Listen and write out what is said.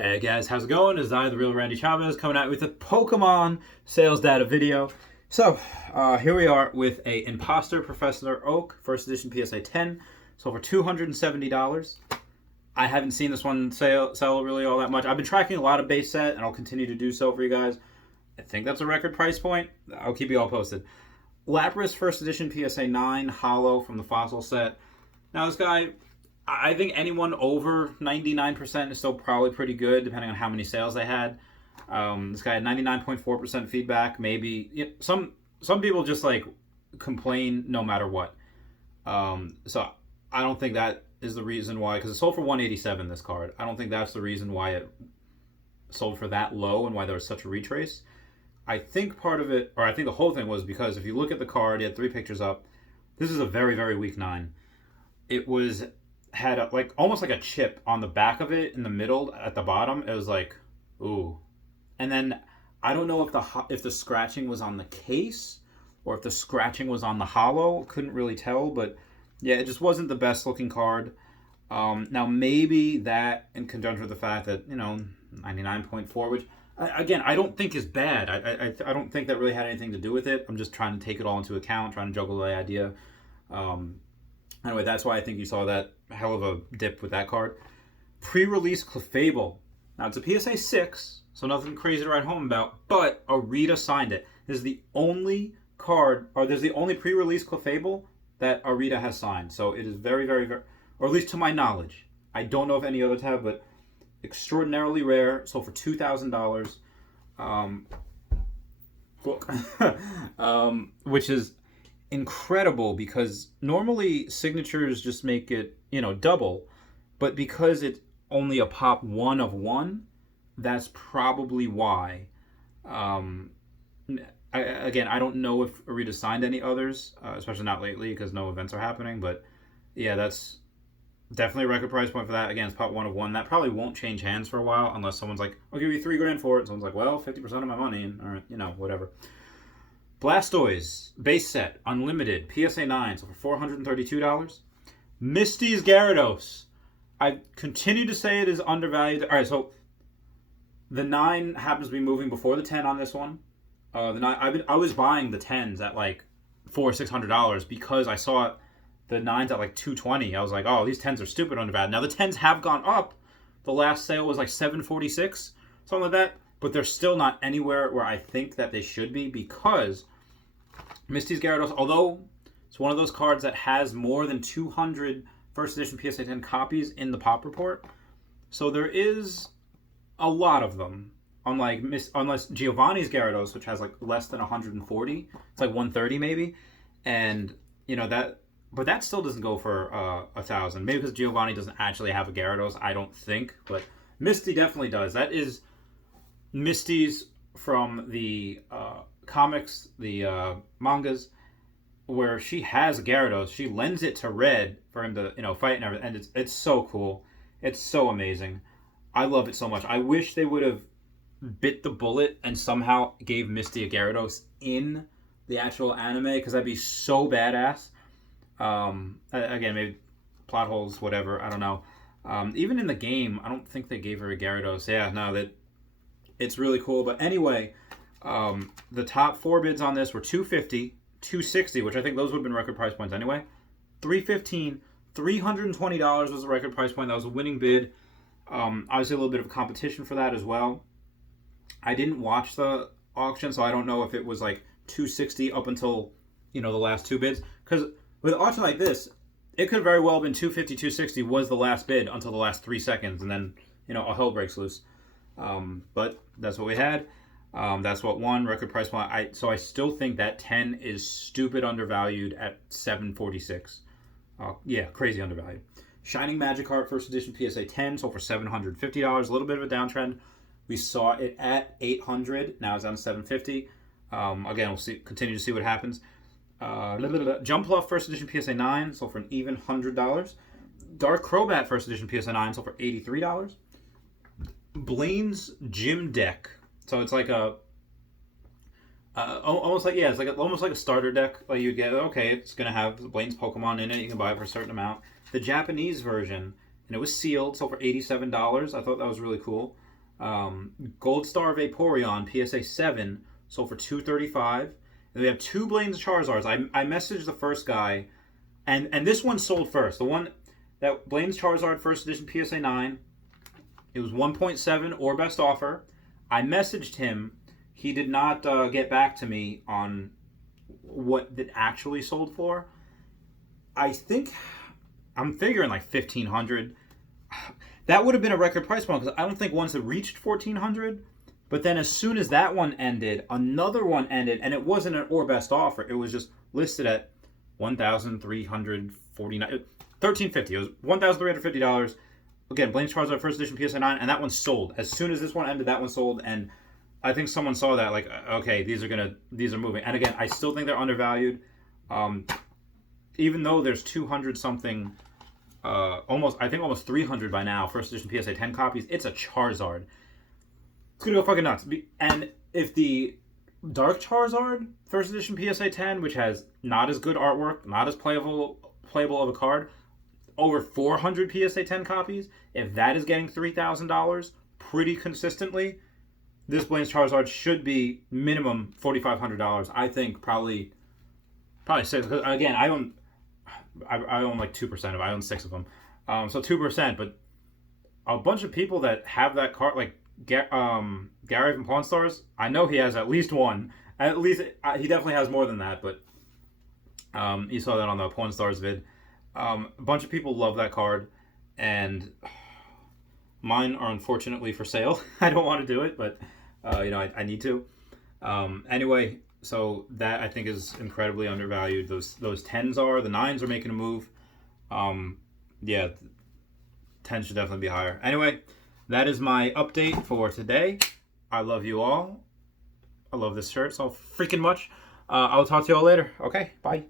Hey guys, how's it going? It's I, the real Randy Chavez, coming out with a Pokemon sales data video. So, here we are with a Imposter Professor Oak, first edition PSA 10, so for $270. I haven't seen this one sell really all that much. I've been tracking a lot of base set, and I'll continue to do so for you guys. I think that's a record price point. I'll keep you all posted. Lapras, first edition PSA 9, Hollow from the Fossil set. Now, this guy, I think anyone over 99% is still probably pretty good, depending on how many sales they had. This guy had 99.4% feedback. Maybe some people just like complain no matter what. So I don't think that is the reason why, because it sold for 187. This card, I don't think that's the reason why it sold for that low and why there was such a retrace. I think part of it, or I think the whole thing, was because if you look at the card, he had 3 pictures up. This is a very, very weak 9. It had almost like a chip on the back of it in the middle at the bottom. It was like, ooh. And then I don't know if the scratching was on the case or if the scratching was on the hollow. Couldn't really tell, but yeah, it just wasn't the best looking card. Now maybe that in conjunction with the fact that 99.4, which again I don't think is bad. I don't think that really had anything to do with it. I'm just trying to take it all into account, trying to juggle the idea. Anyway, that's why I think you saw that hell of a dip with that card. Pre-release Clefable. Now, it's a PSA 6, so nothing crazy to write home about, but Arita signed it. This is the only card, or there's the only pre-release Clefable that Arita has signed. So it is very, very, very, or at least to my knowledge. I don't know if any others have, but extraordinarily rare. Sold for $2,000. Which is incredible, because normally signatures just make it double, but because it's only a pop 1 of 1, that's probably why. Again, I don't know if Arita signed any others, especially not lately because no events are happening, but yeah, that's definitely a record price point for that. Again, it's pop 1 of 1. That probably won't change hands for a while unless someone's like, I'll give you $3,000 for it. Someone's like, well, 50% of my money, and or whatever. Blastoise, base set, unlimited, PSA 9, so for $432. Misty's Gyarados. I continue to say it is undervalued. All right, so the 9 happens to be moving before the 10 on this one. The 9, I was buying the 10s at like $600 because I saw the 9s at like $220. I was like, oh, these 10s are stupid undervalued. Now the 10s have gone up. The last sale was like $746, something like that. But they're still not anywhere where I think that they should be, because Misty's Gyarados, although it's one of those cards that has more than 200 first edition PSA 10 copies in the pop report, so there is a lot of them. Unless Giovanni's Gyarados, which has like less than 140, it's like 130 maybe, and but that still doesn't go for $1,000. Maybe because Giovanni doesn't actually have a Gyarados, I don't think, but Misty definitely does. That is Misty's from the comics, the mangas, where she has a Gyarados. She lends it to Red for him to fight and everything, and it's so cool. It's so amazing. I love it so much. I wish they would have bit the bullet and somehow gave Misty a Gyarados in the actual anime, because that'd be so badass. Again, maybe plot holes, whatever. I don't know. Even in the game, I don't think they gave her a Gyarados. Yeah, no, it's really cool. But anyway, the top 4 bids on this were $250, $260, which I think those would have been record price points anyway. $315, $320 was the record price point. That was a winning bid. Obviously, a little bit of competition for that as well. I didn't watch the auction, so I don't know if it was like $260 up until the last 2 bids. Because with an auction like this, it could very well have been $250, $260 was the last bid until the last 3 seconds, and then all hell breaks loose. But that's what we had. That's what won, record price point. So I still think that 10 is stupid undervalued at $746. Yeah, crazy undervalued. Shining Magikarp first edition PSA 10 sold for $750. A little bit of a downtrend. We saw it at $800. Now it's down to $750. Again, we'll continue to see what happens. Jumpluff first edition PSA 9 sold for an even $100. Dark Crobat first edition PSA 9 sold for $83. Blaine's Gym Deck. So it's like almost like a starter deck. Like you get, okay, it's gonna have Blaine's Pokemon in it. You can buy it for a certain amount. The Japanese version, and it was sealed, sold for $87. I thought that was really cool. Gold Star Vaporeon PSA 7 sold for $235. And we have two Blaine's Charizards. I messaged the first guy, and this one sold first. The one that Blaine's Charizard first edition PSA 9, it was 1.7 or best offer. I messaged him. He did not get back to me on what it actually sold for. I think I'm figuring like 1,500. That would have been a record price point because I don't think ones had reached 1,400. But then as soon as that one ended, another one ended, and it wasn't an or best offer. It was just listed at $1,349, $1,350. It was $1,350. Again, Blaine's Charizard first edition PSA 9, and that one sold. As soon as this one ended, that one sold, and I think someone saw that, like, okay, these are moving. And again, I still think they're undervalued. Even though there's 200 something, almost 300 by now, first edition PSA 10 copies, it's a Charizard. It's gonna go fucking nuts. And if the Dark Charizard first edition PSA 10, which has not as good artwork, not as playable of a card, over 400 PSA 10 copies, if that is getting $3,000 pretty consistently, this Blaine's Charizard should be minimum $4,500. I think probably six. Because again, I own like 2% of it. I own 6 of them, so 2%. But a bunch of people that have that card, like Gary from Pawn Stars, I know he has at least one. At least he definitely has more than that. But you saw that on the Pawn Stars vid. A bunch of people love that card, and mine are unfortunately for sale. I don't want to do it, but I need to. Anyway, so that I think is incredibly undervalued. Those 10s are. The 9s are making a move. Yeah, 10s should definitely be higher. Anyway, that is my update for today. I love you all. I love this shirt so freaking much. I'll talk to you all later. Okay, bye.